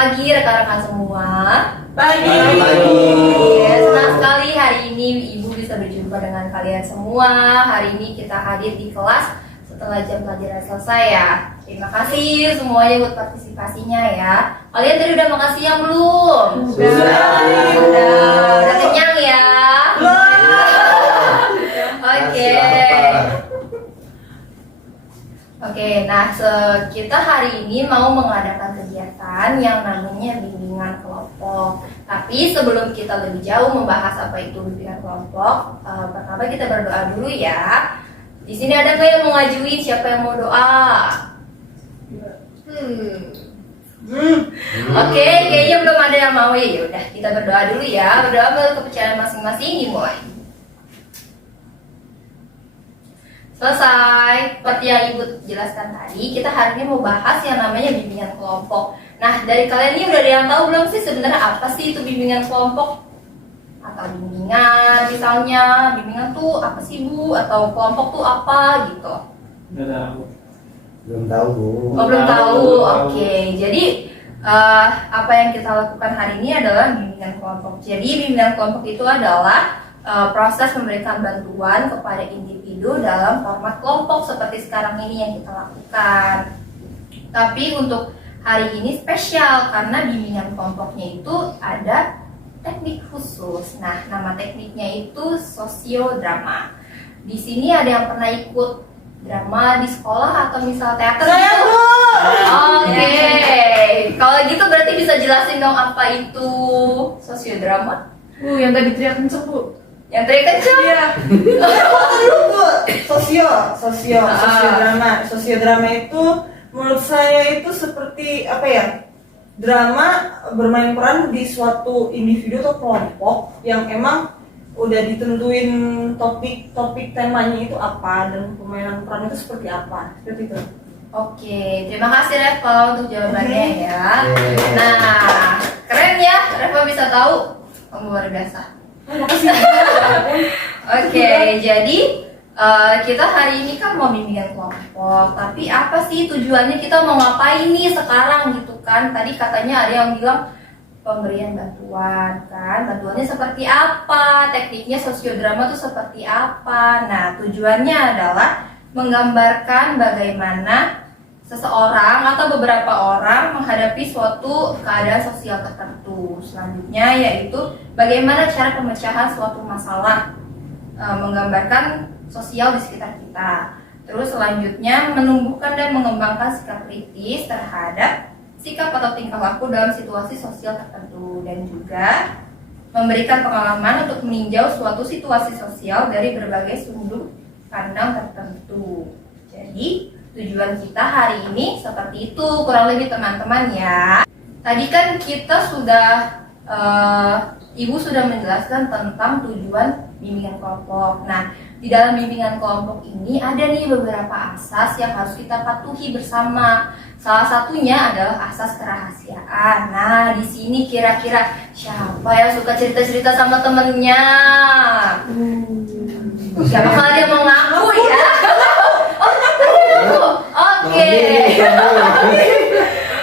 pagi rekan-rekan semua. Pagi. Ya, senang sekali hari ini Ibu bisa berjumpa dengan kalian semua. Hari ini kita hadir di kelas setelah jam pelajaran selesai ya. Terima kasih semuanya buat partisipasinya ya. Kalian tadi udah makan siang belum? Udah kenyang ya? Oke, nah kita hari ini mau mengadakan kegiatan yang namanya bimbingan kelompok. Tapi sebelum kita lebih jauh membahas apa itu bimbingan kelompok, pertama kita berdoa dulu ya. Di sini ada nggak yang mau ngajuin? Siapa yang mau doa? Oke, kayaknya belum ada yang mau ya. Udah, kita berdoa dulu ya. Berdoa menurut kepercayaan masing-masing dimulai. Selesai. Seperti yang Ibu jelaskan tadi, kita hari ini mau bahas yang namanya bimbingan kelompok. Nah, dari kalian ini udah ada yang tahu belum sih sebenarnya apa sih itu bimbingan kelompok? Atau bimbingan, misalnya bimbingan tuh apa sih Bu? Atau kelompok tuh apa gitu? Belum tahu Bu. Oh, belum tahu. Oke, jadi apa yang kita lakukan hari ini adalah bimbingan kelompok. Jadi bimbingan kelompok itu adalah proses memberikan bantuan kepada individu dalam format kelompok seperti sekarang ini yang kita lakukan. Tapi untuk hari ini spesial karena bimbingan kelompoknya itu ada teknik khusus. Nah, nama tekniknya itu sosiodrama. Di sini ada yang pernah ikut drama di sekolah atau misal teater gitu? Oke. Kalau gitu berarti bisa jelasin dong apa itu sosiodrama? Yang tadi teriak kenceng Bu. Yang tadi kenceng? Iya. Sosiodrama. Sosiodrama itu menurut saya itu seperti apa ya? Drama bermain peran di suatu individu atau kelompok yang emang udah ditentuin topik temanya itu apa dan permainan peran itu seperti apa. Seperti itu. Oke, terima kasih Reva untuk jawabannya ya. Nah, keren ya, Reva bisa tahu. Kamu luar biasa. Oke, jadi kita hari ini kan mau bimbingan kelompok. Tapi apa sih tujuannya kita mau ngapain nih sekarang gitu kan? Tadi katanya ada yang bilang pemberian bantuan kan? Bantuannya seperti apa? Tekniknya sosiodrama itu seperti apa? Nah, tujuannya adalah menggambarkan bagaimana seseorang atau beberapa orang menghadapi suatu keadaan sosial tertentu. Selanjutnya yaitu bagaimana cara pemecahan suatu masalah, menggambarkan sosial di sekitar kita. Terus selanjutnya menumbuhkan dan mengembangkan sikap kritis terhadap sikap atau tingkah laku dalam situasi sosial tertentu, dan juga memberikan pengalaman untuk meninjau suatu situasi sosial dari berbagai sudut pandang tertentu. Jadi tujuan kita hari ini seperti itu kurang lebih teman-teman ya. Tadi kan kita sudah Ibu sudah menjelaskan tentang tujuan bimbingan kelompok. Nah, di dalam bimbingan kelompok ini ada nih beberapa asas yang harus kita patuhi bersama. Salah satunya adalah asas kerahasiaan. Nah, di sini kira-kira siapa yang suka cerita-cerita sama temennya? Siapa kalau dia mau ngaku ya?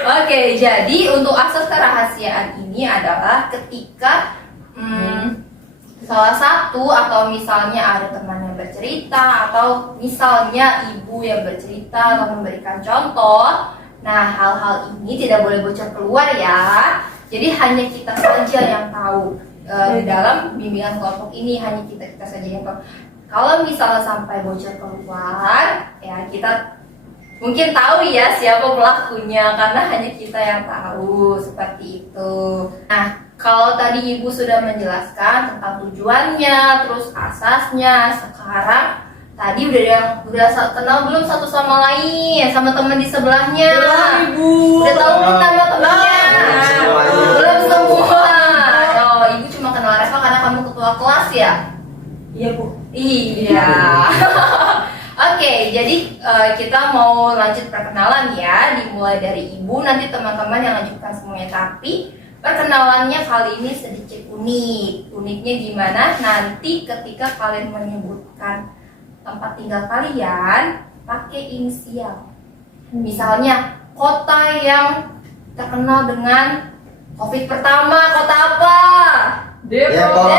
Oke, jadi untuk asas kerahasiaan ini adalah ketika salah satu atau misalnya ada teman yang bercerita atau misalnya ibu yang bercerita atau memberikan contoh. Nah, hal-hal ini tidak boleh bocor keluar ya. Jadi hanya kita saja yang tahu. Di dalam bimbingan kelompok ini hanya kita saja yang tahu. Kalau misalnya sampai bocor keluar, ya kita mungkin tahu ya siapa pelakunya karena hanya kita yang tahu, seperti itu. Nah, kalau tadi Ibu sudah menjelaskan tentang tujuannya, terus asasnya, sekarang tadi udah kenal belum satu sama lain, sama teman di sebelahnya? Ibu. Udah tahu belum nama temannya? Belum semua. Oh, Ibu cuma kenal Reva karena kamu ketua kelas ya? Iya Bu. Iya. Oke, jadi kita mau lanjut perkenalan ya, dimulai dari Ibu, nanti teman-teman yang lanjutkan semuanya. Tapi perkenalannya kali ini sedikit unik. Uniknya gimana? Nanti ketika kalian menyebutkan tempat tinggal kalian, pakai inisial. Misalnya kota yang terkenal dengan COVID pertama, kota apa? Depok.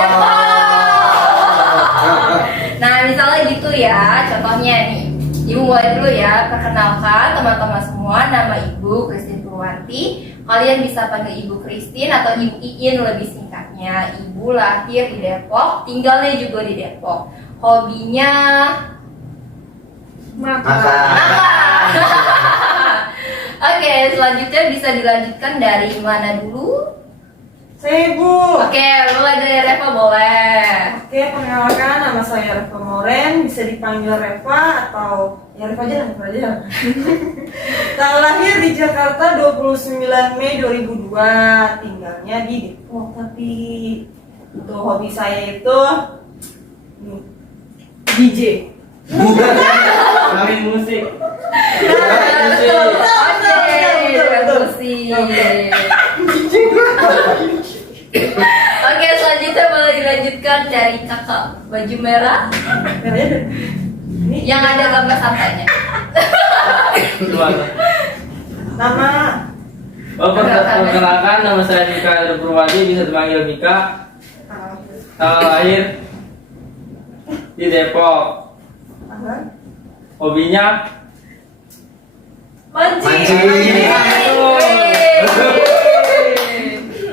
Nah, misalnya gitu ya, contohnya nih. Ibu mulai dulu ya, perkenalkan teman-teman semua, nama Ibu Christine Purwanti. Kalian bisa panggil Ibu Christine atau Ibu Iin lebih singkatnya. Ibu lahir di Depok, tinggalnya juga di Depok. Hobinya Makan. Oke, selanjutnya bisa dilanjutkan dari mana dulu? Saya Ibu. Oke, mulai dari Reva boleh. Oke, perkenalkan nama saya Reva Moren, bisa dipanggil Reva atau ya Reva aja. Tanggal lahir di Jakarta 29 Mei 2002, tinggalnya di Depok. Tapi untuk hobi saya itu DJ. Main musik. Betul. Oke, selanjutnya boleh dilanjutkan dari kakak baju merah yang ada gambar santainya. Nama Perkenalkan, nama saya Mika Purwadi, bisa dipanggil Mika. Tanggal lahir di Depok. Hobinya Mancing.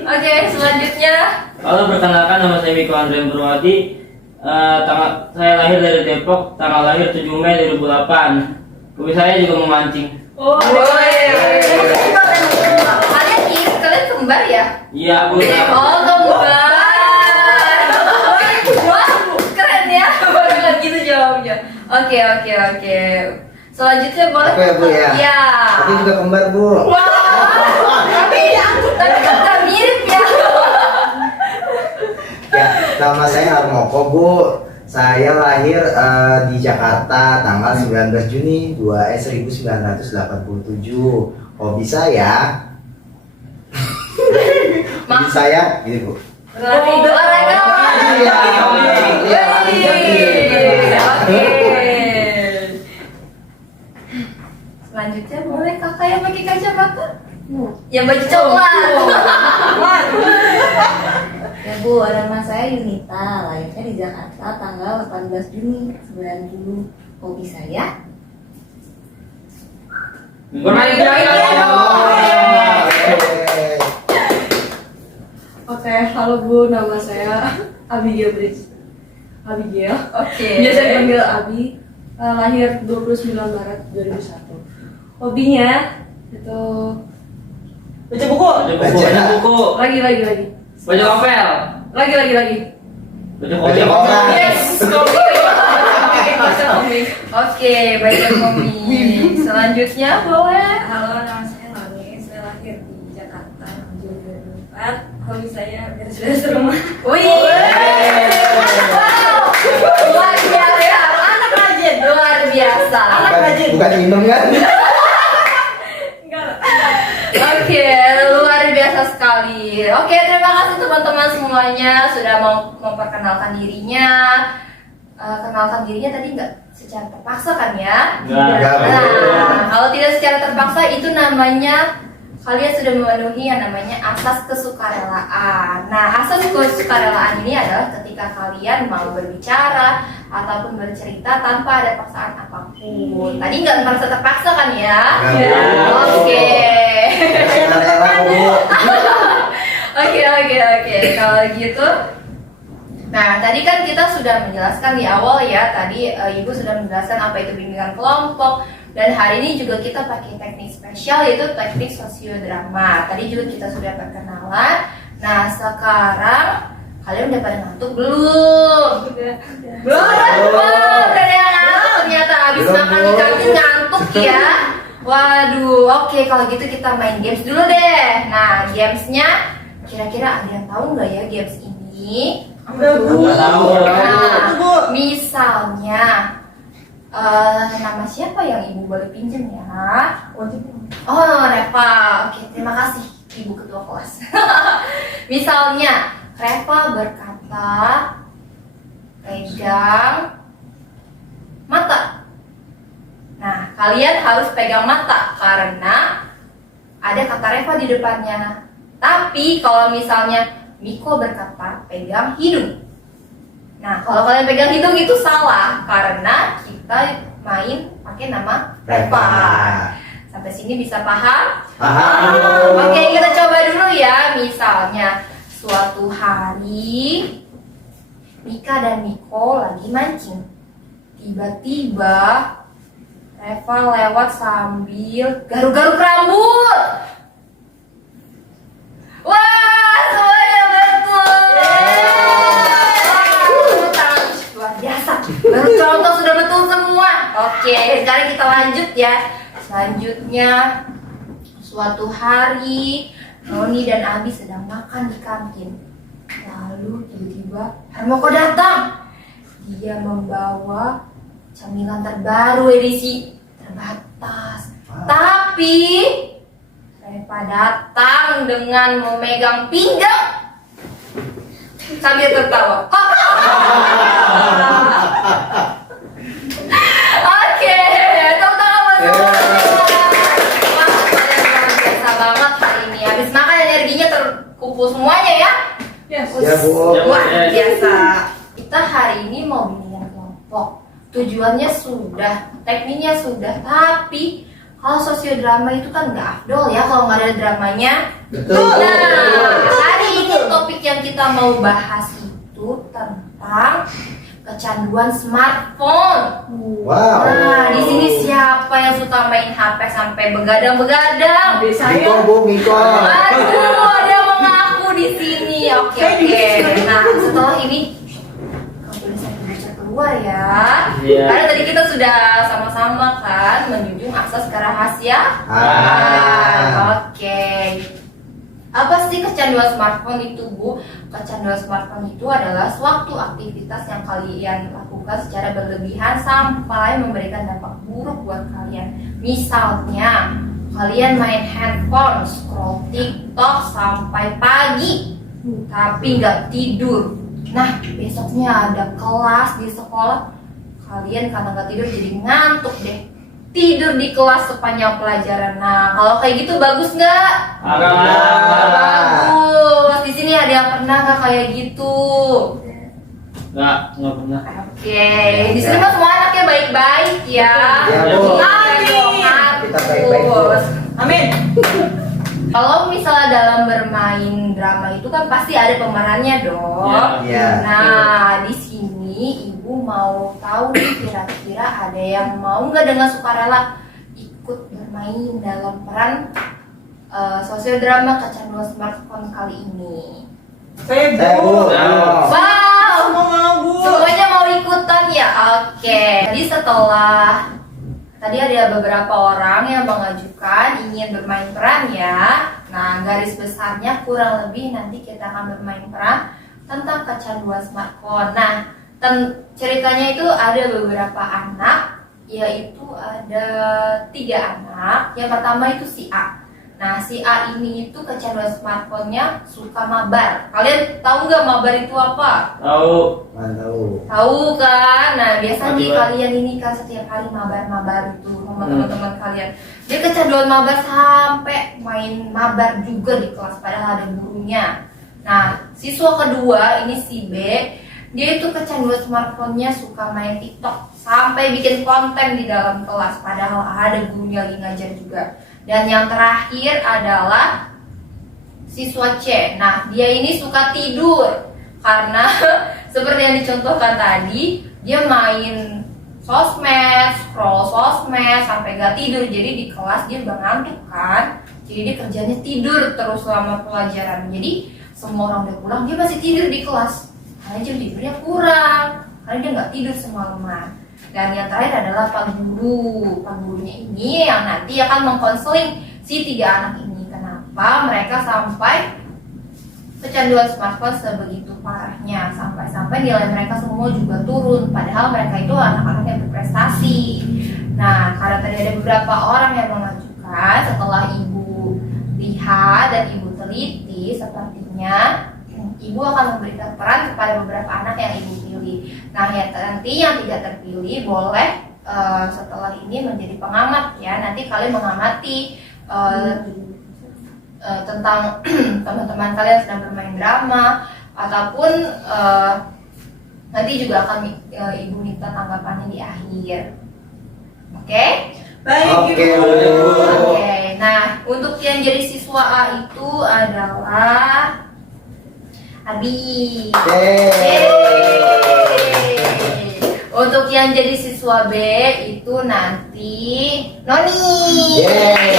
Oke, selanjutnya Halo, perkenalkan nama saya Miko Andre Purwadi. Saya lahir dari Depok, tanggal lahir 7 Mei 2008. Hobi saya juga memancing. kalian kembar ya? Iya, Bu. Oh, kembar. Wah, keren ya. Baru gitu jawabnya. Oke. Selanjutnya boleh. Aku ya, Bu, ya? Iya. Aku juga kembar, Bu. Tapi kan nggak mirip ya. Ya, nama saya Harmoko, Bu. Saya lahir di Jakarta tanggal 19 Juni 1987. Hobi saya hobi saya gitu, Bu. Berlari, olahraga. Iya, Oke. Selanjutnya boleh kakak yang pakai kacamata? Yang baju coklat. Ya Bu, nama saya Yunita, lahirnya di Jakarta tanggal 18 Juni 90. Hobi saya Bermain Oke, halo Bu, nama saya Abigail Bridge. Abigail. Oke. Biasa dipanggil Abi. Lahir 29 Maret 2001. Hobinya itu baca buku. Baca buku. lagi. Baca novel. Lagi. Baca Baca komik. koran. Yes, komik. Baca komik. Oke, baca komik. Selanjutnya boleh. Halo, nama saya Lani. Saya lahir di Jakarta 2004. Hobi saya beres-beres rumah. Wih. Wow. Luar biasa. Anak rajin. Luar biasa. Bukan minum kan? Enggak. Oke, luar biasa sekali. Oke, terima kasih teman-teman semuanya sudah mau memperkenalkan dirinya. Kenalkan dirinya tadi nggak secara terpaksa kan ya? Enggak. Nah, kalau tidak secara terpaksa itu namanya kalian sudah memenuhi yang namanya asas kesukarelaan. Nah, asas kesukarelaan ini adalah ketika kalian mau berbicara ataupun bercerita tanpa ada paksaan apapun. Tadi nggak merasa terpaksa kan ya? Nggak. Oke. Saya rela, Bu. Oke. Kalau gitu, nah tadi kan kita sudah menjelaskan di awal ya. Tadi Ibu sudah menjelaskan apa itu bimbingan kelompok. Dan hari ini juga kita pakai teknik spesial yaitu teknik sosiodrama. Tadi juga kita sudah perkenalan. Nah sekarang kalian udah pada ngantuk belum? Belum. Udah yang ngantuk ternyata habis Belum, makan Bu. di kantin ngantuk ya. Waduh, oke kalau gitu kita main games dulu deh. Nah gamesnya kira-kira ada yang tahu nggak ya games ini? Enggak, Bu. Nggak tahu. Nah, misalnya nama siapa yang ibu boleh pinjam ya? Oh, Reva. Oke, terima kasih ibu ketua kelas. Misalnya, Reva berkata, pegang mata. Nah, kalian harus pegang mata karena ada kata Reva di depannya. Tapi kalau misalnya Miko berkata pegang hidung. Nah, kalau kalian pegang hidung itu salah karena kita main pakai nama Reva. Sampai sini bisa paham? Paham. Oke, kita coba dulu ya. Misalnya suatu hari Mika dan Miko lagi mancing. Tiba-tiba Reva lewat sambil garuk-garuk rambut. Wah, semuanya betul. Luar biasa. Baru contoh sudah betul semua. Oke, sekarang kita lanjut ya. Selanjutnya, suatu hari Noni dan Abi sedang makan di kantin. Lalu tiba-tiba Hermoko datang. Dia membawa camilan terbaru edisi terbatas. Tapi Reva datang dengan memegang pinggang sambil tertawa. Oke, tepuk tangan buat semua. Wah, kalian luar biasa banget hari ini. Habis makan energinya terkumpul semuanya ya. Yes. Ya, Bu. Luar biasa. Kita hari ini mau bimbingan kelompok. Tujuannya sudah, tekniknya sudah, tapi kalau sosiodrama itu kan nggak afdol ya kalau nggak ada dramanya. Betul. Nah, hari ini topik yang kita mau bahas itu tentang kecanduan smartphone. Wow. Nah, di sini siapa yang suka main HP sampai begadang-begadang? Miko, Bu, Miko. Aduh, ada yang mengaku di sini. Oke. Nah, setelah ini nggak boleh sampai bocor keluar ya. Iya. Karena tadi kita sudah sama-sama kan menjunjung asas kerahasiaan. Oke. Apa sih kecanduan smartphone itu, Bu? Kecanduan smartphone itu adalah suatu aktivitas yang kalian lakukan secara berlebihan sampai memberikan dampak buruk buat kalian. Misalnya, kalian main handphone, scroll TikTok sampai pagi, tapi nggak tidur. Nah, besoknya ada kelas di sekolah, kalian karena nggak tidur jadi ngantuk deh. Tidur di kelas sepanjang pelajaran. Nah, kalau kayak gitu bagus nggak? Bagus. Di sini ada yang pernah nggak kayak gitu? Nggak pernah. Oke, di sini mah semua anaknya baik-baik ya. Ya, Bu. Amin. Kita baik-baik, Bu. Amin. Kalau misalnya dalam bermain drama itu kan pasti ada pemerannya dong. Iya. Nah, di sini ibu mau tahu nih kira-kira ada yang mau nggak dengan sukarela ikut bermain dalam peran sosiodrama kecanduan smartphone kali ini. Saya Saya, Bu. Bu. Wow, Semua mau Bu. semuanya mau ikutan ya? Oke. Jadi setelah tadi ada beberapa orang yang mengajukan ingin bermain peran ya. Nah, garis besarnya kurang lebih nanti kita akan bermain peran tentang kecanduan smartphone. Nah, ceritanya itu ada beberapa anak, yaitu ada 3 anak. Yang pertama itu si A. Nah, si A ini itu kecanduan smartphone-nya suka mabar. Kalian tahu nggak mabar itu apa? Tahu. Mantap. Tahu kan? Nah, biasanya Mabar. kalian ini kan setiap hari mabar-mabar itu sama teman-teman kalian. Dia kecanduan mabar sampai main mabar juga di kelas padahal ada gurunya. Nah, siswa kedua ini si B, dia itu kecanduan smartphone-nya suka main TikTok sampai bikin konten di dalam kelas padahal ada gurunya lagi ngajar juga. Dan yang terakhir adalah siswa C. Nah, dia ini suka tidur karena seperti yang dicontohkan tadi, dia main sosmed, scroll sosmed sampai gak tidur. Jadi di kelas dia udah ngantuk kan, jadi dia kerjanya tidur terus selama pelajaran. Jadi semua orang udah pulang, dia masih tidur di kelas karena jam tidurnya kurang, karena dia nggak tidur semalaman. Dan yang terakhir adalah Pak Guru. Pak Gurunya ini yang nanti akan mengkonseling si 3 anak ini. Kenapa mereka sampai kecanduan smartphone sebegitu parahnya, sampai-sampai nilai mereka semua juga turun. Padahal mereka itu anak-anak yang berprestasi. Nah, karena tadi ada beberapa orang yang mengajukan, setelah ibu lihat dan ibu teliti, sepertinya ibu akan memberikan peran kepada beberapa anak yang ibu pilih. Nah, ya nanti yang tidak terpilih boleh setelah ini menjadi pengamat ya. Nanti kalian mengamati tentang teman-teman kalian sedang bermain drama ataupun nanti juga akan Ibu minta tanggapannya di akhir. Oke? Baik, Oke, Ibu. Oke. Nah, untuk yang jadi siswa A itu adalah Abi. Yeay. Untuk yang jadi siswa B itu nanti Noni. Yeay.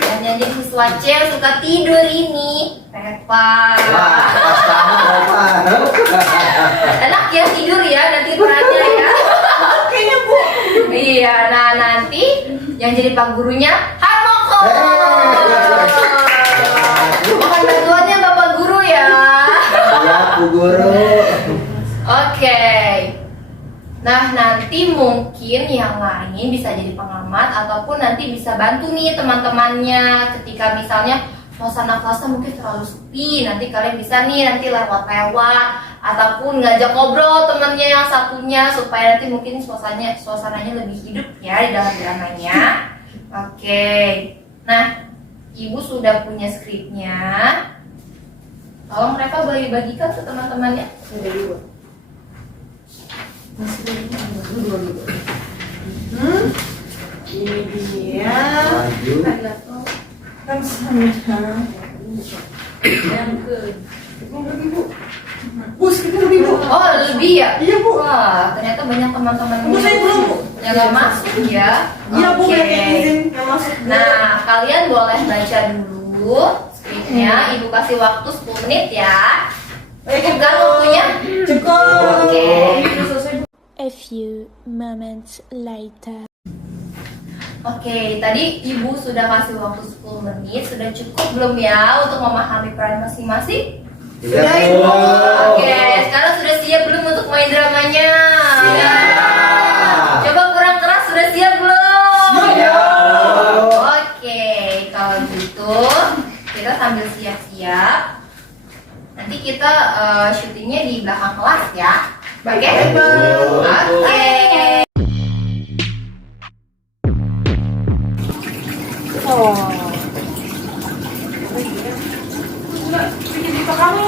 Dan yang jadi siswa C yang suka tidur ini Reva. Wah, pas banget Reva. Enak ya tidur ya nanti perannya ya. Kayaknya Bu. Iya, nah nanti yang jadi pak gurunya Harmoko. Mohon bantuannya Bapak Guru ya. Ya, Bu Guru. Oke. Nah, nanti mungkin yang lain bisa jadi pengamat ataupun nanti bisa bantu nih teman-temannya ketika misalnya suasana kelasnya mungkin terlalu sepi, nanti kalian bisa nih nanti lewat-lewat ataupun ngajak ngobrol temannya yang satunya supaya nanti mungkin suasananya lebih hidup ya di dalam dramanya. Oke. Nah, Ibu sudah punya skripnya. Tolong mereka bagi-bagikan ke teman-temannya. Ada dua. Ini dia. Maju. Kan sama. Yang ke Bu, sekitar lebih Bu. Oh, lebih ya? Iya, Bu. Wah, ternyata banyak teman-teman Bu, saya belum, Bu. yang nggak masuk ya. Iya, Bu, Oke. yang izin yang masuk. Bu. Nah, kalian boleh baca dulu skripnya. Ibu kasih waktu 10 menit ya. Baik, Cukup kan waktunya? Cukup. Oke. A few moments later. Oke, tadi Ibu sudah kasih waktu 10 menit. Sudah cukup belum ya untuk memahami peran masing-masing? Sudah, Sudah, Bu. Ibu. Oke, sekarang sudah siap belum untuk main dramanya? Siap. Coba kurang keras, sudah siap belum? Siap. Oke, kalau gitu kita sambil siap-siap. Nanti kita syutingnya di belakang kelas ya. Oke? Baik, Bu. Oke. Bikin di kamu.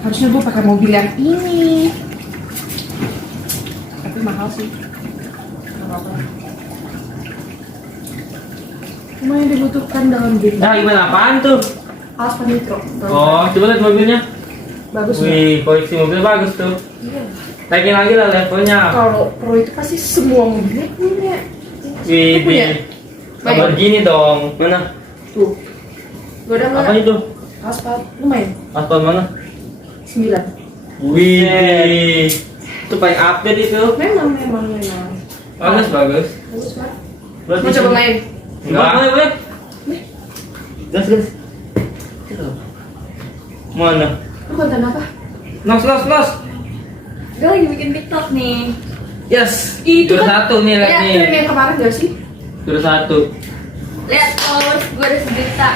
Harusnya gue pakai mobil yang ini. Tapi mahal sih. Gak apa-apa. Cuma yang dibutuhkan dalam game. Nah, gimana apaan tuh? Alfa Nitro. Oh, coba lihat mobilnya. Bagus ya? Wih, koleksi mobil bagus tuh. Iya. Naikin lagi lah levelnya. Kalau pro itu pasti semua mobilnya punya. Wih, punya? Baik. Lamborghini dong. Mana? Tuh. Gue udah Apa nggak? itu? Aspal. Lumayan. Aspal mana? 9. Wih, itu paling update itu. Memang. Bagus, bagus. Bagus banget. Berarti Mau coba sih- main? Enggak, boleh. Gas, gas. Mana? Lu konten apa? Nos. Gue lagi bikin TikTok nih. Yes. Itu Juara kan- satu nih, lihat Lihat nih. film yang kemarin gak sih? Juara satu. Lihat followers gue udah 1 juta.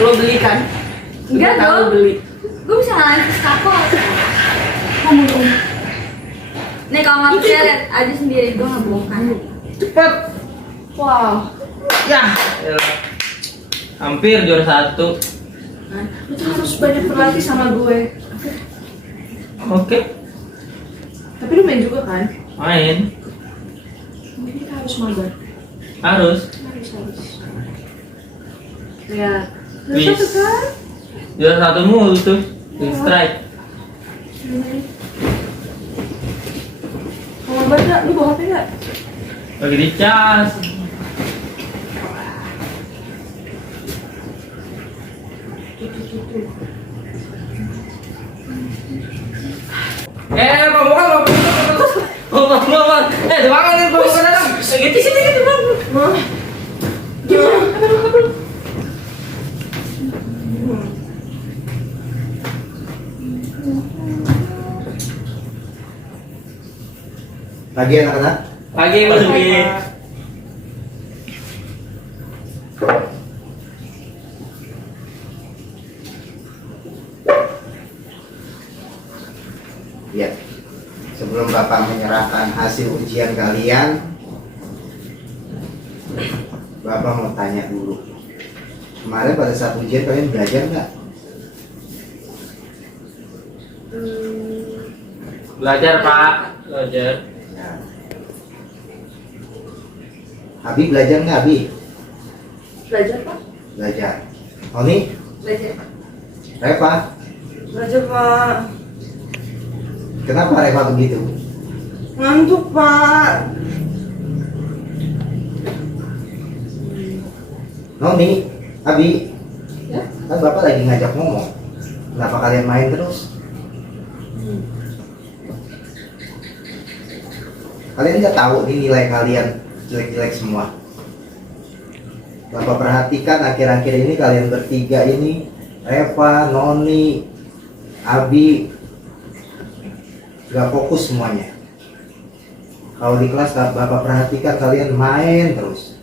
Lo beli kan? Enggak Tahu dong. beli. Gue bisa ngalahin skakol. Nih kalau nggak percaya lihat aja sendiri, gue nggak bohong kan. Cepet. Wow. Ya. elah. Hampir juara satu. Nah, lu tuh harus banyak berlatih sama gue. Oke. Tapi lu main juga kan? Main. Mungkin kita harus magang. Harus. Harus. Lihat. Wis. Lihat tuh kan? Juara satu mulu tuh. Wing strike. Mau baca, lu bawa HP nggak? Lagi dicas. Bang. Semangat nih bang. Gitu bang. Gimana? Apa lu? Pagi anak-anak. Pagi Mas Ugi. Ya, sebelum Bapak menyerahkan hasil ujian kalian, Bapak mau tanya dulu. Kemarin pada saat ujian kalian belajar nggak? Belajar Pak, belajar. Ya. Abi belajar nggak Abi? Belajar Pak? Belajar. Oni? Belajar. Reva? Belajar Pak. Kenapa Reva begitu? Ngantuk Pak. Noni? Abi? Ya? Kan Bapak lagi ngajak ngomong. Kenapa kalian main terus? Kalian nggak tahu nih nilai kalian jelek-jelek semua. Bapak perhatikan akhir-akhir ini kalian bertiga ini, Reva, Noni, Abi, gak fokus semuanya. Kalau di kelas Bapak perhatikan kalian main terus.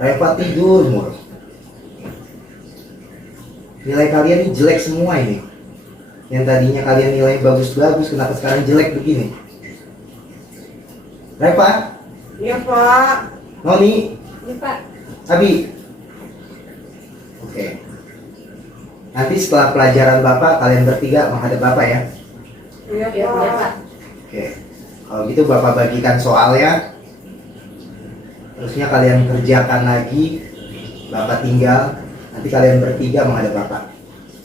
Reva tidur mulu. Nilai kalian ini jelek semua ini. Yang tadinya kalian nilai bagus-bagus, kenapa sekarang jelek begini? Reva, Iya Pak. Noni, Iya Pak. Abi. Oke. Nanti setelah pelajaran Bapak, kalian bertiga menghadap Bapak ya. Iya Iya Pak. Pak. Oke. Kalau gitu Bapak bagikan soalnya. Terusnya kalian kerjakan lagi. Bapak tinggal. Nanti kalian bertiga menghadap Bapak.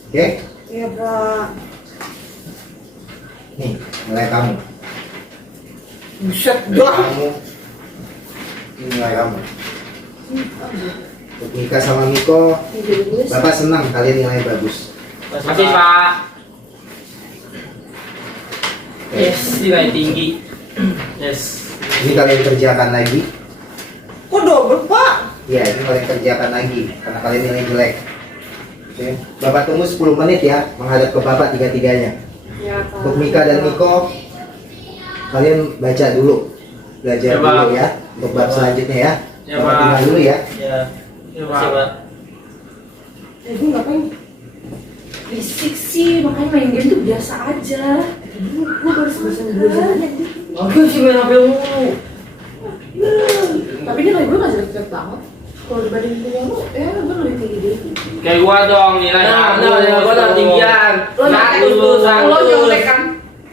Oke? Iya Pak. Nih, nilai kamu. Buset Nilai dah. kamu. Ini nilai kamu. Untuk Mika sama Miko, Bapak senang kalian nilai bagus. Makasih Pak. Yes, nilai tinggi. Yes. Ini kalian kerjakan lagi. Kok double Pak? Ya, ini kalian kerjakan lagi karena kalian nilai jelek. Oke. Bapak tunggu 10 menit ya menghadap ke Bapak tiga-tiganya. Ya Pak. Untuk Mika dan Miko, kalian baca dulu, belajar Ya, dulu Pak. ya untuk bab Ya, Pak. selanjutnya ya. Ya, Bapak Pak. tinggal dulu ya. Ya. Makasih Pak. Gue ngapain? Bisik sih, makanya main game tuh biasa aja. Gue baru selesai belajar. Aku sih main HP mulu. Tapi nilai gue gak jelek-jelek banget. Kalau dibanding punya lu, ya gue lebih tinggi dikit. Kayak gua dong nilai. Nah, gua udah tinggian. Lo Satu lu, satu. Lo nyontek kan?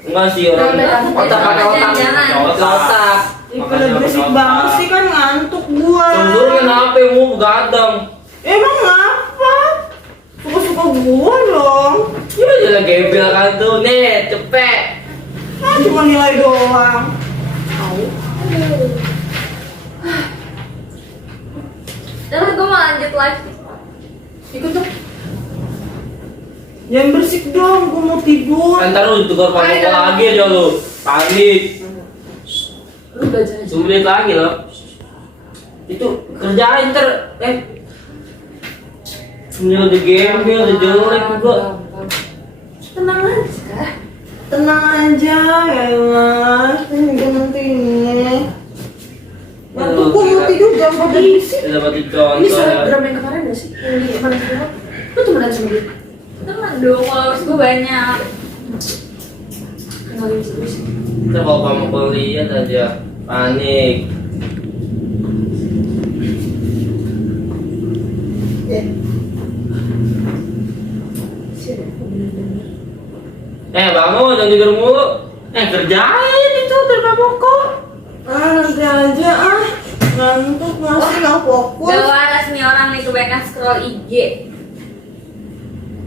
Enggak sih orang. Nyontek. Otak pakai otak. Otak. Ih, pada berisik banget sih kan ngantuk gua. Tunjukin HP mu begadang. Emang ngapa? Suka-suka gua dong. Ya jalan gebel kan tuh. Nih, cepet. Ah, cuma nilai doang. Terus gue mau lanjut live. Ikut dong. Jangan berisik dong, gua mau tidur. Ntar lu tukar pakai lagi aja lu. Panik. Lu belajar aja. 10 menit lagi loh. Itu kerjain ntar. Ini udah gembel, udah jelek juga. Tenang aja. Tenang aja ya mas, ini juga nanti ini. Ngantuk gua mau tidur jangan pada berisik. Udah dapat Ini dicontoh ya. selebgram yang kemarin gak sih? Yang di mana sih? Lu temenan sama dia? Teman dong, followers gue banyak. Kenalin terus. Ntar kalau kamu kuliah aja panik. Bangun, jangan tidur mulu. Kerjain itu terima pokok. Ah nanti aja ah, ngantuk masih nggak fokus. Gak waras nih orang nih kebanyakan scroll IG.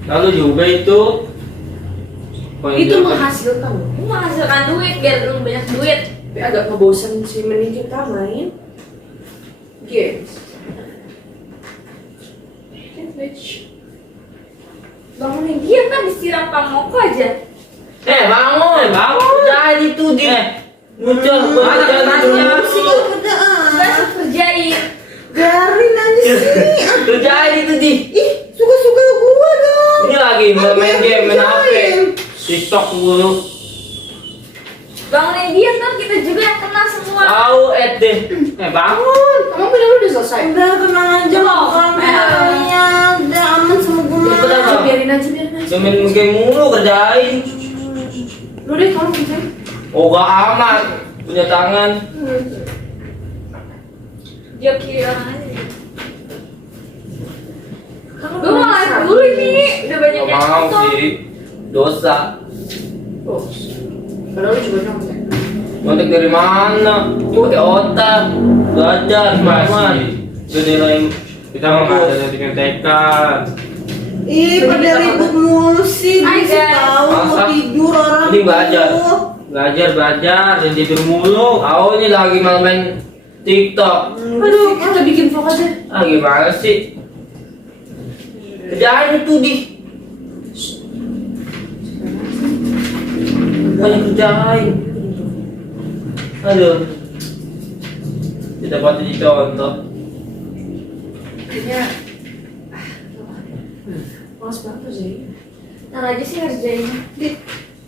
Lalu juga itu. Itu menghasilkan loh. Lu menghasilkan duit biar lu banyak duit. Tapi agak ngebosan sih, mending kita main games. Bangunin dia kan disiram pamoko aja. Bangun. Jangan itu di. Muncul, Kerjaan. Udah kerjain. Biarin aja sih. kerjain itu di. Ih, suka-suka gua dong. Ini lagi main game, main HP. TikTok mulu. Bangunin dia kan kita juga yang kena semua. Tahu deh. Bangun. Emang punya lu udah selesai? Udah tenang aja lah, orangnya udah aman sama gue. Cepet apa? Biarin aja, biarin aja. Cuman game mulu kerjain. Lu deh, kamu kerjain. Oh gak amat. Punya tangan. Dia kiri orang aja. Kamu Gue mau live dulu nih. Udah banyak Gak yang mau nonton. sih. Dosa. Oh, padahal lu juga nyontek. Nyontek dari mana? Pakai otak. Belajar teman. Jadi lain kita mah nggak ada nyontekan. Ih, pada ribut mulu sih. Hai, Bisa guys. tahu mau Masa? tidur orang. Ini belajar. tuh. Belajar dan tidur mulu. Aku ini lagi main TikTok. Aduh, kita bikin vlog aja. Ah gimana sih? Kerjain itu di. Banyak kerjain. Aduh. Tidak patut dicontoh. Kayaknya males banget tuh Zai. Ntar aja sih ngerjainnya.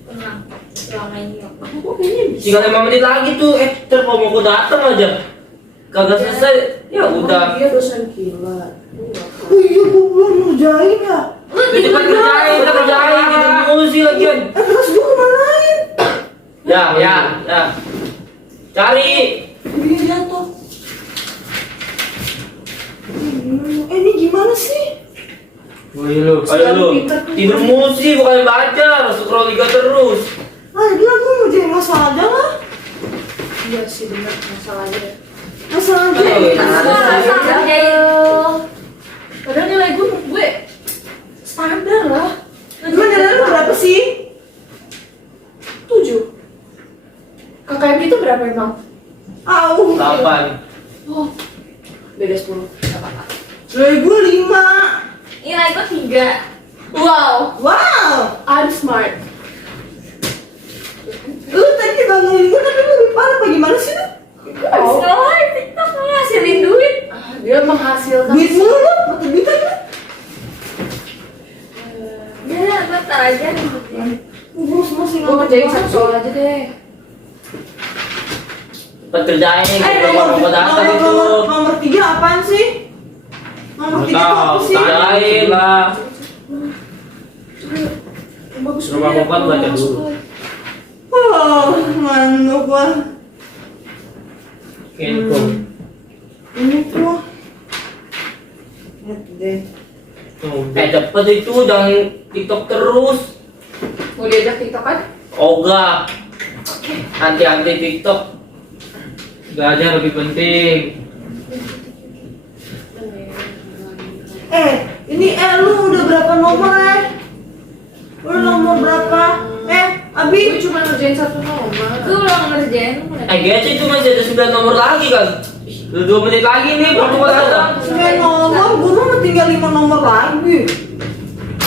Tenang. Selama ini aku. Aku kok kayaknya bisa. Tinggal 5 menit lagi tuh. Ntar kalau mau aku datang aja. Kagak selesai. Ya udah. Dia dosen gila. Oh iya, gue belum ngerjain ya. Ya cepat kerjain, kita kerjain. Kita mulu sih lagian. Terus gue kemanain? Ya. Cari. Dia jatuh. Ini gimana sih? Ayo lu. Tidur mulu sih, bukan belajar. Scroll liga terus. Ah, gila gue ngerjain masalah aja lah. Iya sih benar masalahnya. Masalah aja. Ayo, Sama ngerjain. Padahal nilai gue standar lah. Emang nilai lu berapa sih? 7. KKM itu berapa emang? Au. 8. Oh, beda 10. Gak apa-apa. Nilai gue 5. Nilai gue 3. Wow, Wow. I'm smart. Lu tadi bangunin gue tapi lu lebih parah apa gimana sih lu? Habis nge-live TikTok ngasilin duit. Dia menghasilkan Duit mulu lu, mata duitan lu. Ya, ntar aja. Gue masih Gue ngerjain satu soal aja deh. Cepat kerjain, kita mau datang itu. Nomor 3 apaan sih? Nomor 3 itu apa sih? Kerjain lah. Yang bagus Rumah gue, Bapak yang baca bagus dulu. gue. Oh, manuk gua. Gitu. Ini tuh. Lihat deh. Cepet itu, jangan TikTok terus. Mau diajak TikTok kan? Ogah. Anti TikTok. Belajar lebih penting. Ini lu udah berapa nomor Lu nomor berapa? Abi. Gue cuma ngerjain satu nomor. Gue belum ngerjain. GC itu masih ada 9 nomor lagi kan. Udah 2 menit lagi nih, baru mau datang. 9 nomor, gua mah tinggal 5 nomor lagi.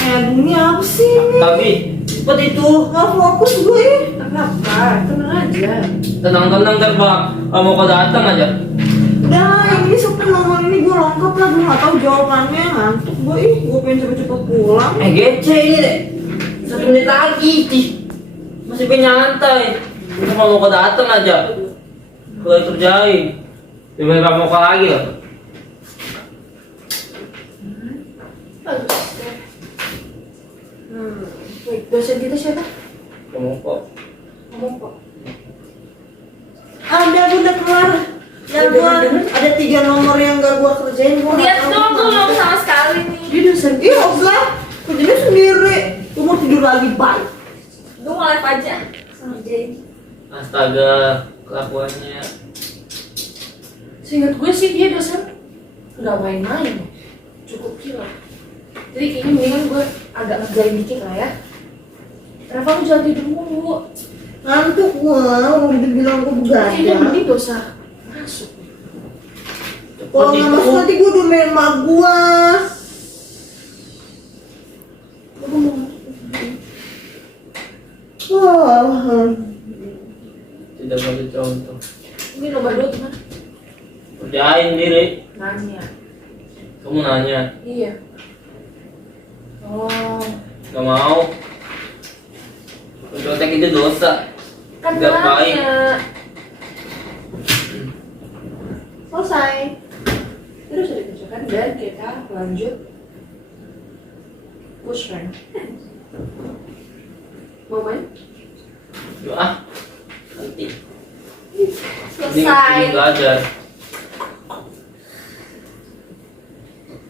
Ini apa sih ini? Tapi cepet itu. Gak fokus gue. Kenapa? Tenang aja. Tenang ntar bang. Mau kau datang aja. Udah, yang ini 10 nomor ini gue lengkap lah. Gue gak tau jawabannya. Ngantuk gue. Gue pengen cepet-cepet pulang. GC ini deh. 1 menit lagi sih. Masih pengen nyantai. Cuma mau kau datang aja. Mulai kerjain. Gimana kamu kau lagi lah. Bagus deh. Wait, dosen kita siapa? Kamu kok. Ngomong kok. Ada, gue udah kelar. Dan gue ada 3 nomor yang gak gue kerjain. Gue Lihat dong, gue belum sama sekali nih. Dia dosen. Iya, udah. Kerjanya sendiri. Gue mau tidur lagi, bye. Gue mau live aja sama ngerjain. Astaga, kelakuannya. Seingat gue sih dia dosen nggak main-main, cukup gila. Jadi kayaknya mendingan gue agak ngerjain dikit lah ya. Rafa lu jangan tidur mulu. Ngantuk gue. Mau bilang gue Kayaknya begadang. mending dosa masuk. Kalau nggak masuk nanti gue udah main sama gue. Gue mau Wah. Tidak boleh contoh. ini nomor 2 gimana? Kerjain diri. Nanya. Kamu nanya. Iya. Oh, Gak mau. Contek itu dosa. kan Nggak baik. nanya. Selesai. terus dikerjakan dan kita lanjut push rank. Mau main? Yuk ah, nanti. Selesai. Ini belajar.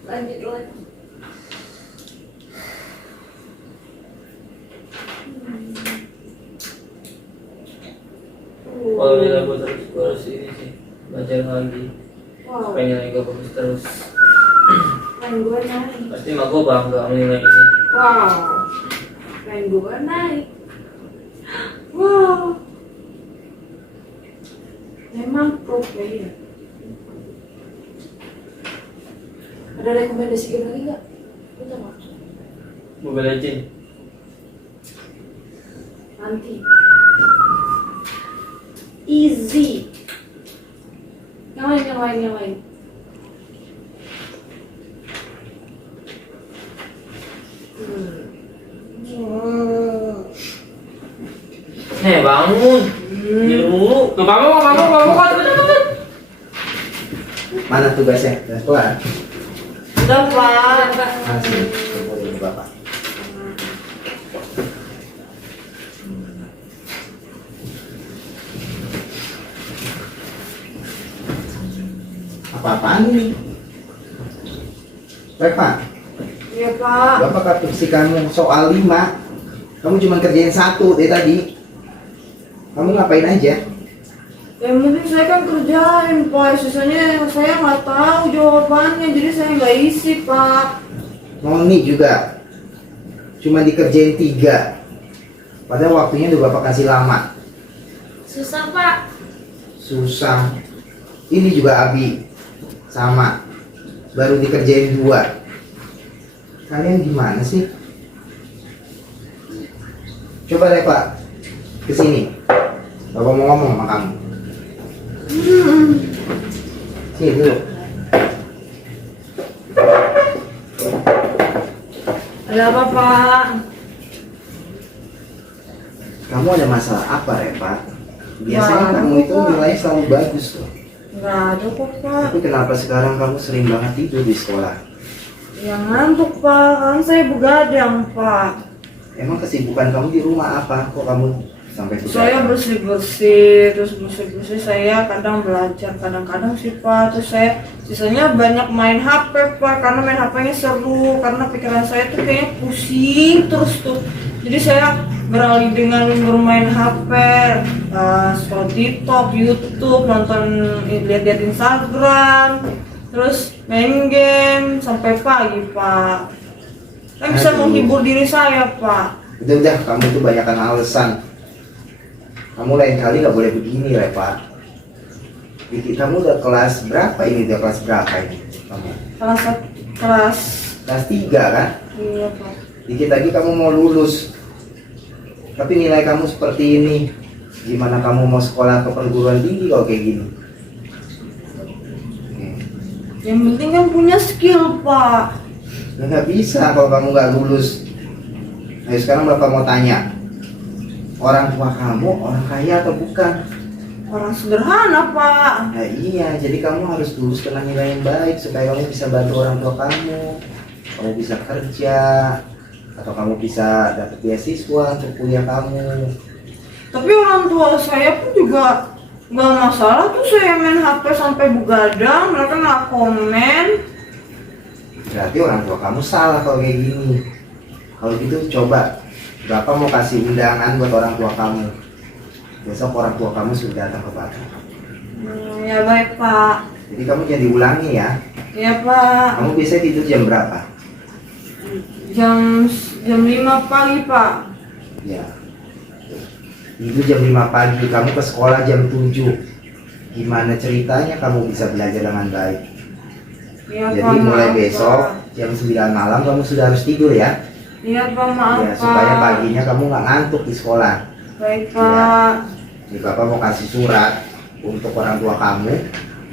Lanjut lagi. Kalau nilai gue terus, gue harus ini sih, belajar lagi. Wow, Supaya nilai gue bagus terus. rank gue naik. Pasti mah gue bangga sama nilai ini. Wow, rank gue naik. Wow, memang pro player. Ada rekomendasi game lagi nggak? Bentar, Pak. Mobile Legends. Nanti. Easy. Yang lain. Bangun. Tidur mulu. Tuh bangun. Cepet. Mana tugasnya? Udah kelar? Udah Pak. Masih. Tunggu dulu Bapak. Apa-apaan ini? Reva, Iya Pak. Bapak kasih kamu soal 5. Kamu cuma kerjain 1 dari tadi. Kamu ngapain aja? Yang penting saya kan kerjain Pak, sisanya saya nggak tahu jawabannya, jadi saya nggak isi Pak. Noni juga cuma dikerjain 3. Padahal waktunya udah Bapak kasih lama. Susah Pak. Susah. Ini juga Abi sama, baru dikerjain 2. Kalian gimana sih? Coba deh Pak, kesini. Bapak mau ngomong sama kamu. Sini dulu. Ada apa Pak? Kamu ada masalah apa Reva? Biasanya Nggak kamu ada, itu Pak. nilainya selalu bagus tuh. Nggak ada kok Pak. Tapi kenapa sekarang kamu sering banget tidur di sekolah? Ya ngantuk Pak, kan saya begadang Pak. Emang kesibukan kamu di rumah apa? Kok kamu sampai Saya bersih-bersih, terus bersih-bersih saya kadang belajar, kadang-kadang sih Pak. Terus saya sisanya banyak main HP Pak, karena main HP-nya seru, karena pikiran saya tuh kayaknya pusing terus tuh. Jadi saya beralih dengan bermain HP, scroll TikTok, YouTube, nonton, lihat-lihat Instagram, terus main game sampai pagi Pak. Kan bisa Aduh. menghibur diri saya Pak. Udah, kamu tuh banyakkan alasan. Kamu lain kali nggak boleh begini, Reva. Diki, kamu udah kelas berapa ini? Udah kelas berapa ini? Kamu Kelas kelas 3 kan? iya Pak. Dikit lagi kamu mau lulus. Tapi nilai kamu seperti ini. Gimana kamu mau sekolah ke perguruan tinggi kalau kayak gini? Oke. Yang penting kan punya skill Pak. Ya, nggak bisa kalau kamu nggak lulus. Ayo sekarang Bapak mau tanya. Orang tua kamu orang kaya atau bukan? Orang sederhana Pak. Nah, iya, jadi kamu harus lulus dengan nilai yang baik supaya kamu bisa bantu orang tua kamu bisa kerja, atau kamu bisa dapat beasiswa untuk kuliah kamu. Tapi orang tua saya pun juga nggak masalah tuh saya main HP sampai begadang, mereka nggak komen. Berarti orang tua kamu salah kalau kayak gini. Kalau gitu coba Bapak mau kasih undangan buat orang tua kamu. Besok orang tua kamu sudah datang ke Bapak. Ya baik Pak. Jadi kamu jangan diulangi ya. Ya Pak. Kamu biasanya tidur jam berapa? Jam 5 pagi Pak. Ya. Itu jam 5 pagi, kamu ke sekolah jam 7. Gimana ceritanya kamu bisa belajar dengan baik? Ya Jadi Pak. mulai maaf, besok Pak. jam 9 malam kamu sudah harus tidur ya. Iya Pak, maaf Ya, Pak. supaya paginya kamu nggak ngantuk di sekolah. Baik Pak. Jadi Bapak mau kasih surat untuk orang tua kamu.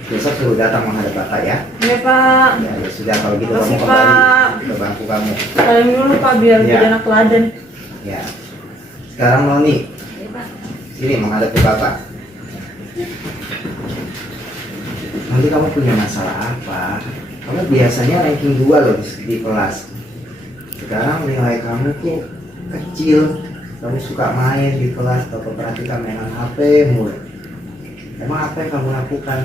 Besok suruh datang menghadap Bapak ya. Iya Pak. Ya, ya sudah kalau gitu Makasih, kamu kembali Pak. ke bangku kamu. Salim dulu Pak biar Ya. jadi anak teladan. Ya. Sekarang Noni, sini menghadap ke Bapak. nanti kamu punya masalah apa? Kamu biasanya ranking 2 loh di kelas. Sekarang nilai kamu tuh kecil. Kamu suka main di kelas, atau perhatikan mainan HP mulu. Emang apa yang kamu lakukan?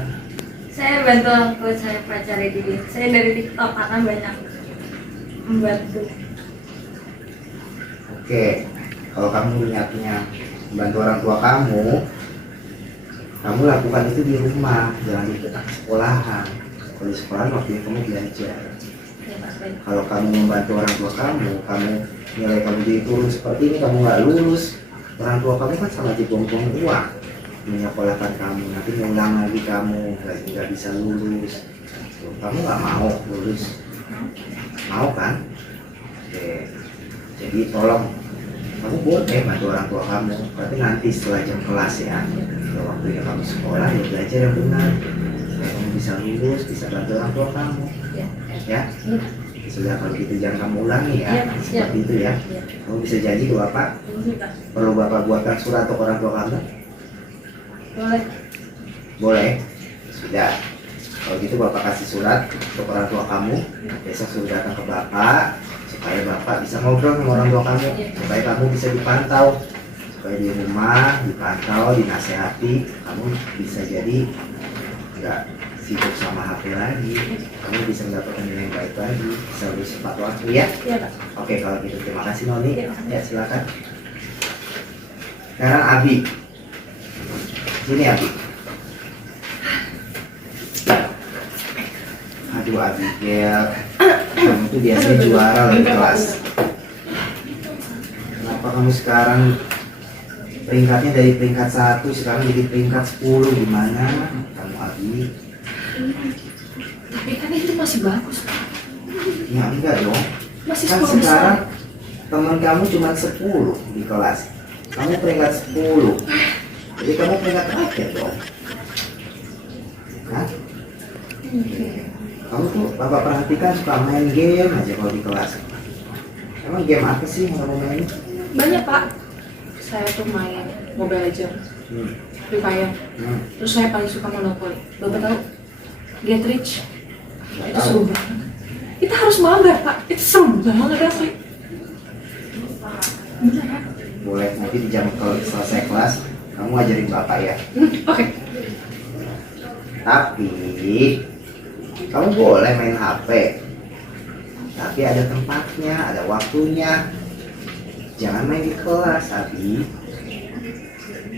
Saya bantu orang tua saya pelajari diri. Saya dari TikTok karena banyak membantu. Oke, kalau kamu niatnya membantu orang tua kamu lakukan itu di rumah, jangan di sekolahan. Kalau di sekolahan waktunya kamu belajar. Ya, Mas Ben. Kalau kamu membantu orang tua kamu nilai kamu jadi turun seperti ini, kamu nggak lulus, orang tua kamu kan sama dibuang-buang uang menyekolahkan kamu, nanti ngulang lagi kamu nggak bisa lulus. Tuh, kamu nggak mau lulus, mau kan? Oke, jadi tolong kamu boleh bantu orang tua kamu, tapi nanti setelah jam kelas ya, kalau waktunya kamu sekolah ya belajar yang benar supaya kamu bisa lulus, bisa bantu orang tua kamu. Ya, sudah, kalau gitu jangan kamu ulangi ya, seperti itu ya. Kamu bisa janji ke bapak, perlu bapak buatkan surat untuk orang tua kamu? Boleh. Boleh, sudah. Kalau gitu bapak kasih surat untuk orang tua kamu, besok suruh datang ke bapak supaya bapak bisa ngobrol sama orang tua kamu, supaya kamu bisa dipantau, supaya di rumah dipantau, dinasehati, kamu bisa jadi nggak sibuk sama HP lagi, kamu bisa mendapatkan nilai yang baik lagi, bisa lebih cepat waktu ya. Iya, Pak. Oke, kalau gitu terima kasih Noni. Ya, silakan. Sekarang Abi. Sini Abi. Aduh Abigail, kamu tuh biasanya juara loh di kelas. Kenapa kamu sekarang peringkatnya dari peringkat 1 sekarang jadi peringkat 10? Gimana kamu Abi? Tapi kan itu masih bagus, Pak. Ya enggak dong. Masih Kan 10 besar. sekarang teman kamu cuma 10 di kelas. Kamu peringkat 10. Jadi kamu peringkat terakhir dong. Hah? Kamu tuh bapak perhatikan suka main game aja kalau di kelas. Emang game apa sih yang kamu main? Banyak, Pak. Saya tuh main Mobile Legends, Free Fire. Terus saya paling suka Monopoly. Bapak tahu? Get Rich. Itu Tahu. seru banget. Kita harus mabar, Pak. Itu seru banget asli. Beneran. Boleh, nanti di jam kalau selesai kelas kamu ajarin bapak ya. Oke. Tapi kamu boleh main HP. Tapi ada tempatnya, ada waktunya. Jangan main di kelas, Abi.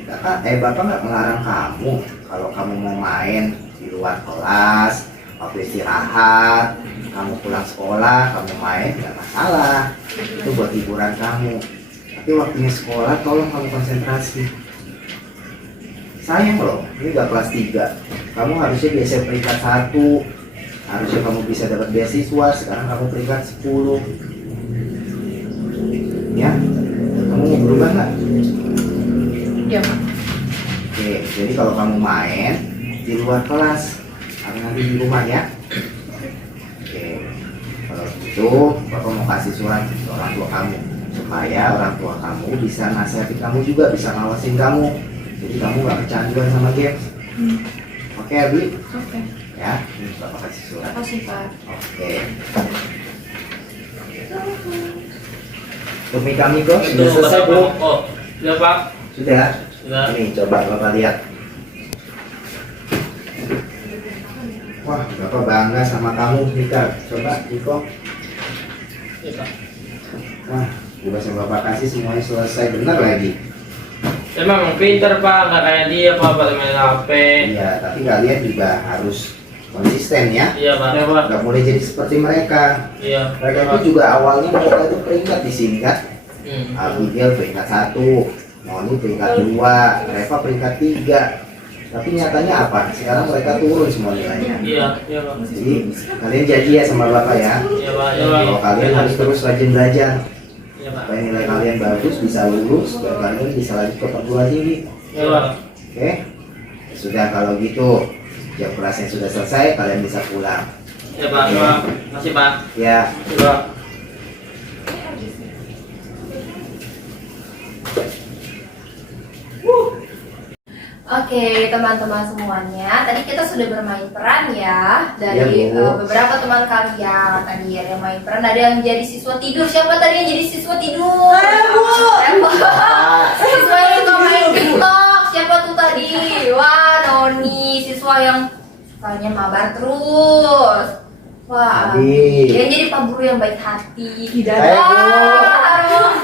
Bapak nggak melarang kamu kalau kamu mau main di luar kelas, waktu istirahat, kamu pulang sekolah, kamu main, nggak masalah. Itu buat hiburan kamu. Tapi waktunya sekolah, tolong kamu konsentrasi. Sayang loh, ini udah kelas 3. Kamu harusnya biasa peringkat 1. Harusnya kamu bisa dapat beasiswa, sekarang kamu peringkat 10. Ya, kamu mau berubah nggak? Iya, Pak. Oke, jadi kalau kamu main di luar kelas, kamu nanti di rumah ya. Oke, kalau gitu bapak mau kasih surat ke orang tua kamu supaya orang tua kamu bisa nasihatin kamu juga, bisa ngawasin kamu. Jadi kamu nggak kecanduan sama game. Oke, Abi? Oke. Ya, ini bapak kasih surat. Makasih, Pak. Oke. Demi kami kok sudah selesai belum? Oh, sudah Pak. Sudah. Sudah. Ini coba bapak lihat. Wah, bapak bangga sama kamu, Mika. Coba, Iko. Iya, Pak. Wah, tugas yang bapak kasih semuanya selesai benar lagi. Emang pinter Pak, nggak kayak dia Pak, pada main HP. Iya, tapi kalian juga harus konsisten ya. Iya Pak. Iya Pak. Nggak boleh jadi seperti mereka. Iya. Mereka itu juga awalnya mereka itu peringkat di sini kan. Abigail peringkat 1, Moni peringkat 2, Reva peringkat 3. Tapi nyatanya apa? Sekarang mereka turun semua nilainya. Iya, iya Pak. Jadi kalian janji ya sama bapak ya. Iya Pak. Iya Pak. Kalau kalian harus terus rajin belajar Iya Pak. supaya nilai kalian bagus, bisa lulus, dan kalian bisa lanjut ke perguruan tinggi. Iya Pak. Oke? Sudah kalau gitu, jam kelasnya sudah selesai, kalian bisa pulang. Iya Pak. Iya Pak. Masih Pak. Ya. Iya Pak. Oke, teman-teman semuanya, tadi kita sudah bermain peran ya dari Iya, Bu. beberapa teman kalian. Tadi ada yang main peran, ada yang jadi siswa tidur. Siapa tadi yang jadi siswa tidur? Bu. Siswa yang suka main TikTok. Siapa tuh tadi? Wah, Noni, siswa yang sukanya mabar terus. Wah, Abi. Yang jadi pak guru yang baik hati. Tidak Saya,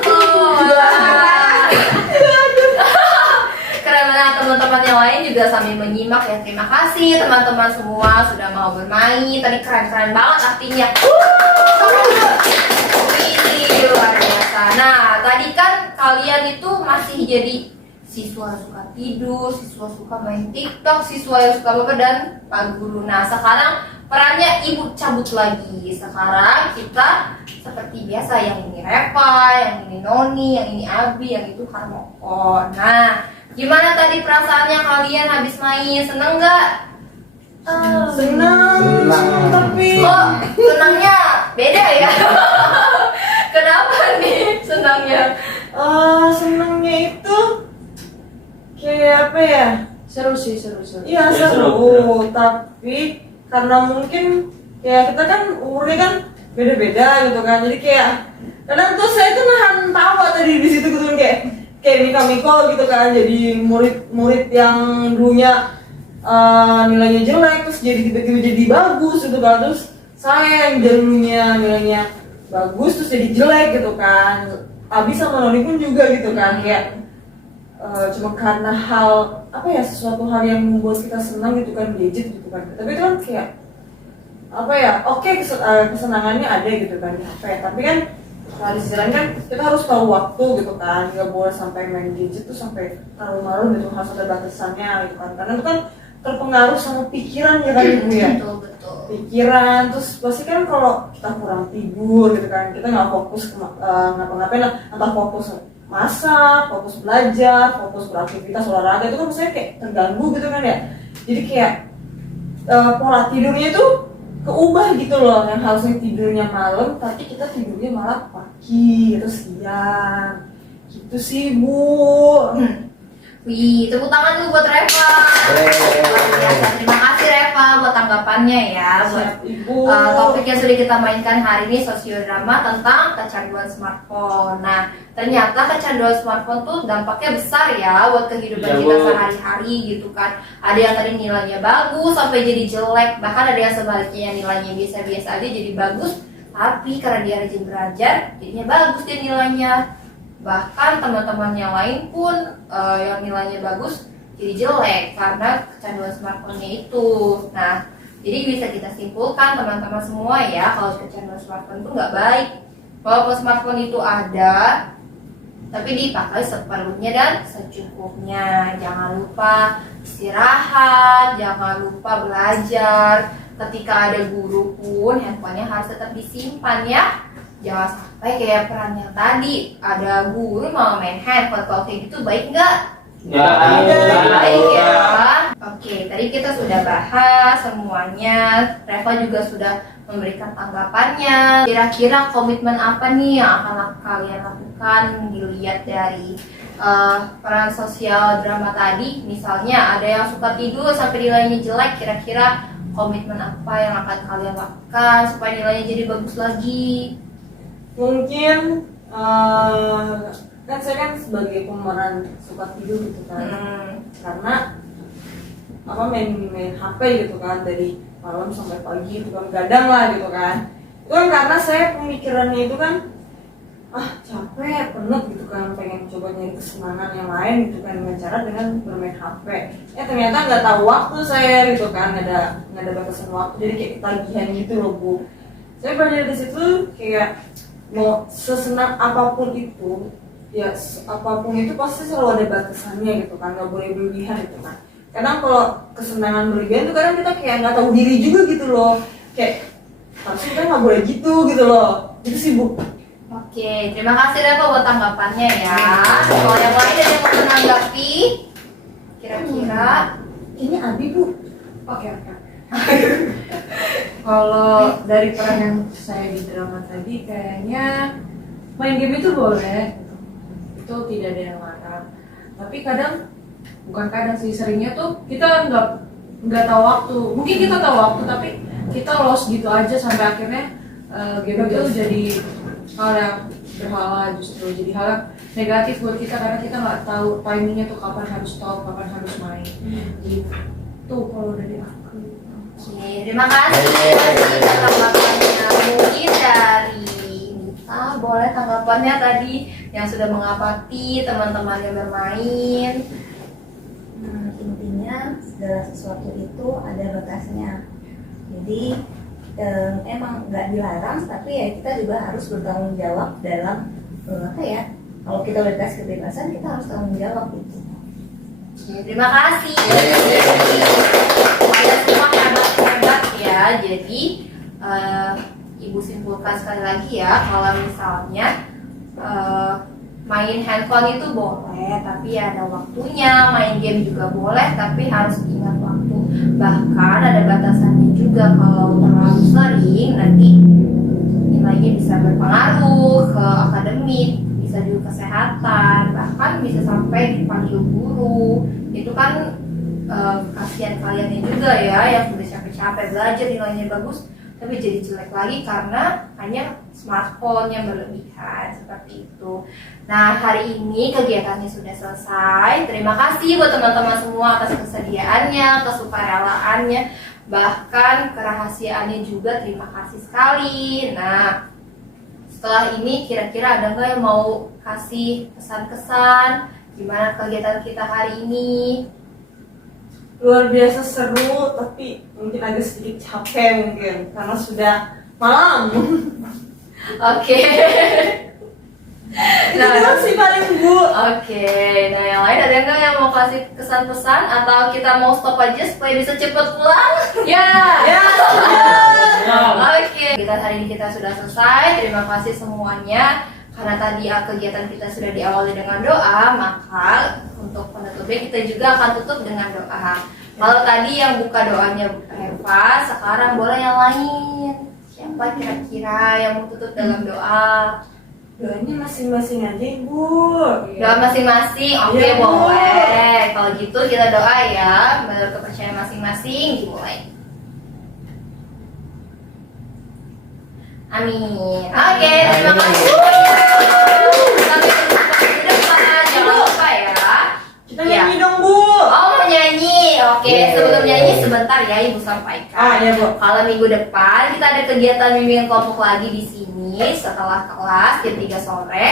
Bu. Keren banget, teman-teman yang lain juga sambil menyimak ya. Terima kasih teman-teman semua sudah mau bermain. Tadi keren-keren banget artinya. Ini luar biasa. Nah, tadi kan kalian itu masih jadi siswa suka tidur, siswa suka main TikTok, siswa yang suka bapak dan pak guru. Nah, sekarang perannya ibu cabut lagi. Sekarang kita seperti biasa, yang ini Reva, yang ini Noni, yang ini Abi, yang itu Harmoko. Nah, gimana tadi perasaannya kalian habis main? Seneng nggak? Senang, tapi Kok senangnya beda ya? Kenapa nih senangnya? senangnya itu kayak apa ya? Seru sih, seru. Iya Ya, seru, tapi karena mungkin kayak kita kan umurnya kan beda-beda gitu kan, jadi kayak kadang tuh saya tuh nahan tawa tadi di situ gitu kan, kayak Miko gitu kan, jadi murid yang dulunya nilainya jelek terus jadi tiba-tiba jadi bagus gitu kan, terus saya yang dulunya nilainya bagus terus jadi jelek gitu kan. Abi sama Noni pun juga gitu kan, kayak cuma karena hal apa ya, sesuatu hal yang membuat kita senang gitu kan, gadget gitu kan, tapi itu kan kayak apa ya, oke, kesenangannya ada gitu kan di HP, tapi kan di sisi lain kan kita harus tahu waktu gitu kan, nggak boleh sampai main gadget tuh sampai taruh-maruh gitu, harus ada batasannya gitu kan, karena itu kan terpengaruh sama pikiran ya kan ibu ya. Betul. Pikiran, terus pasti kan kalau kita kurang tidur gitu kan, kita nggak fokus ngapa-ngapain lah, entah fokus masak, fokus belajar, fokus beraktivitas olahraga, itu kan maksudnya kayak terganggu gitu kan ya. Jadi kayak pola tidurnya itu keubah gitu loh, yang harusnya tidurnya malam tapi kita tidurnya malah pagi atau siang gitu sih Bu. Wih, tepuk tangan dulu buat Reva. Luar biasa. Terima kasih Reva buat tanggapannya ya, buat Siap, Ibu. topik yang sudah kita mainkan hari ini, sosiodrama tentang kecanduan smartphone. Nah, ternyata kecanduan smartphone tuh dampaknya besar ya buat kehidupan Iya, kita Bu. sehari-hari gitu kan. Ada yang tadi nilainya bagus sampai jadi jelek, bahkan ada yang sebaliknya yang nilainya biasa-biasa aja jadi bagus, tapi karena dia rajin belajar jadinya bagus dia nilainya. Bahkan teman-teman yang lain pun yang nilainya bagus jadi jelek karena kecanduan smartphone-nya itu. Nah, jadi bisa kita simpulkan teman-teman semua ya, kalau kecanduan smartphone itu nggak baik. Walaupun smartphone itu ada, tapi dipakai seperlunya dan secukupnya. Jangan lupa istirahat, jangan lupa belajar. Ketika ada guru pun handphonenya harus tetap disimpan ya. Jangan sampai kayak peran yang tadi, ada guru malah main handphone. Kalau kayak gitu baik nggak? Baik ya. Oke, tadi kita sudah bahas semuanya. Reva juga sudah memberikan tanggapannya. Kira-kira komitmen apa nih yang akan kalian lakukan dilihat dari peran sosial drama tadi? Misalnya ada yang suka tidur sampai nilainya jelek. Kira-kira komitmen apa yang akan kalian lakukan supaya nilainya jadi bagus lagi? Mungkin kan saya kan sebagai pemeran suka tidur gitu kan, karena apa main HP gitu kan dari malam sampai pagi itu kan, gadang lah gitu kan. Itu kan karena saya pemikirannya itu kan capek, penat gitu kan, pengen coba nyari kesenangan yang lain gitu kan dengan bermain HP. Ternyata nggak tahu waktu saya gitu kan, nggak ada batasan waktu, jadi kayak ketagihan gitu loh Bu. Saya belajar di situ kayak mau sesenang apapun itu, ya apapun itu pasti selalu ada batasannya gitu kan, nggak boleh berlebihan gitu kan. Kadang kalau kesenangan berlebihan itu kadang kita kayak nggak tahu diri juga gitu loh, kayak harusnya kan nggak boleh gitu loh. Itu sih Bu. Oke, terima kasih Reva buat tanggapannya ya. Kalau yang lain ada yang mau menanggapi, kira-kira Ini Abi Bu. Oke. Kalau dari peran yang saya di drama tadi, kayaknya main game itu boleh, itu tidak ada yang larang. Tapi kadang bukan kadang sih, seringnya tuh kita nggak tahu waktu. Mungkin kita tahu waktu tapi kita lost gitu aja sampai akhirnya game itu jadi hal yang berhala, justru jadi hal yang negatif buat kita karena kita nggak tahu timingnya tuh kapan harus stop, kapan harus main. Gitu kalau dari aku. Oke, terima kasih atas tanggapannya. Mungkin dari Nita, boleh tanggapannya tadi yang sudah mengapati teman-teman yang bermain. Intinya segala sesuatu itu ada batasnya. Jadi emang nggak dilarang, tapi ya kita juga harus bertanggung jawab dalam apa ya? Kalau kita udah dikasih kebebasan, kita harus tanggung jawab gitu. Oke, terima kasih. Kalian semua hebat-hebat ya. Jadi Ibu simpulkan sekali lagi ya, kalau misalnya main handphone itu boleh, tapi ada waktunya. Main game juga boleh, tapi harus ingat waktu. Bahkan ada batasannya juga. Kalau terlalu sering, nanti nilainya bisa berpengaruh ke akademik, bisa juga kesehatan, bahkan bisa sampai dipanggil guru. Itu kan kasihan kalian juga ya, yang sudah capek-capek belajar nilainya bagus, tapi jadi jelek lagi karena hanya smartphone yang berlebihan seperti itu. Nah, hari ini kegiatannya sudah selesai. Terima kasih buat teman-teman semua atas kesediaannya, kesukarelaannya, bahkan kerahasiaannya juga. Terima kasih sekali. Nah, setelah ini kira-kira ada nggak yang mau kasih pesan-kesan gimana kegiatan kita hari ini? Luar biasa seru, tapi mungkin agak sedikit capek mungkin karena sudah malam. Oke. Itu doang sih paling Bu. Oke, nah yang lain ada nggak yang mau kasih kesan pesan atau kita mau stop aja supaya bisa cepet pulang? Ya. Ya. Oke, kegiatan hari ini kita sudah selesai. Terima kasih semuanya. Karena tadi kegiatan kita sudah diawali dengan doa, maka untuk penutupnya kita juga akan tutup dengan doa. Kalau tadi yang buka doanya Eva, sekarang boleh yang lain. Siapa kira-kira yang mau tutup dalam doa? Doanya masing-masing aja Ibu. Doa masing-masing, oke Iya, Bu. boleh. Kalau gitu kita doa ya, menurut kepercayaan masing-masing, dimulai. Amin. Oke, terima kasih semuanya. Sampai jumpa minggu depan. Jangan lupa ya. Kita nyanyi dong Bu. Oh, mau nyanyi. Oke, sebelum nyanyi sebentar ya Ibu sampaikan. Ya Bu. Kalau minggu depan kita ada kegiatan bimbingan kelompok lagi di sini setelah kelas jam 3 sore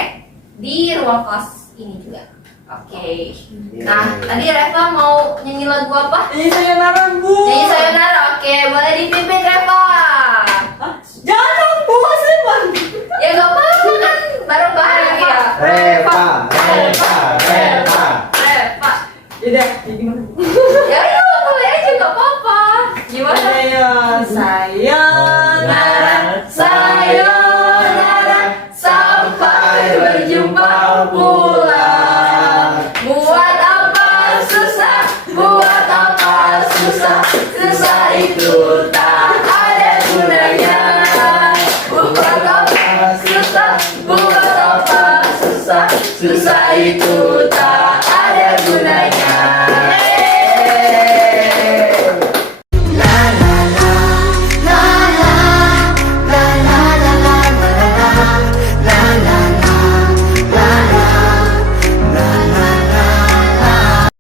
di ruang kelas ini juga. Oke. Nah, tadi Reva mau nyanyi lagu apa? Nyanyi sayonara Bu. Nyanyi sayonara. Oke,